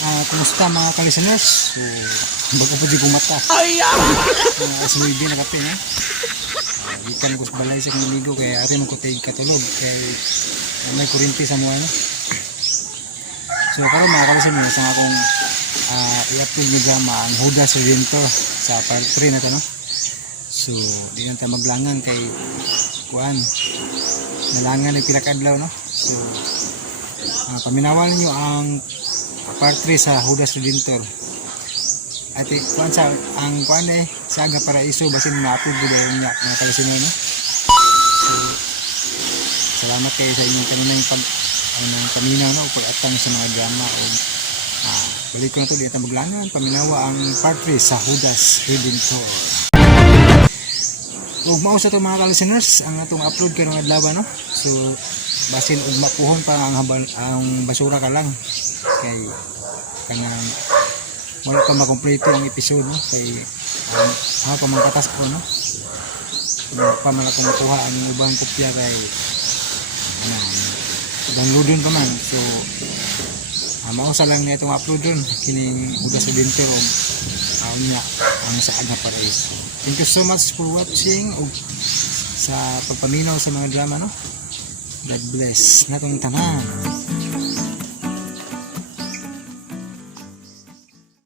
Kumusta mga ka-listeners? So, bago po di kumata. Asumidi na kape, no? Ikan ko sa balay sa kaniligo, kaya ate magkutay katulog. Kaya may kurinti sa mga, no? So, karon mga ka-listeners, ang akong i-upload nyo drama ang Judas Redentor sa part 3 na ito, no? So, di na tayo maglangan kay kuan. Nalangan ng pilakadlaw, no? So, paminawan niyo ang part 3 sa Judas Redentor. At kuan sa ang kuan Saga Paraiso basin ma-upload ko dahil niya mga kalasino, no? So, salamat kayo sa inyong kanunay pag paminaw, no? Pag-atang sa mga drama o balik ko na to, di natin maglangan. Paminawa ang part 3 sa Judas Redentor. Huwag mao sa ito mga ka-listeners ang atong upload kayo ng adlaw, no? So basin ug mapuhon pa ang basura ka lang kay kanang wala pa makompleto ang episode, no? Kay pa mangkatas ko, no? Pa man ako makuha ang ubang kopya kay downloadon pa man. So mausa lang na itong upload dun kining Judas Redentor o niya ang Saga Paraiso. Thank you so much for watching ug sa pagpaminaw sa mga drama, no? God bless natong tanan.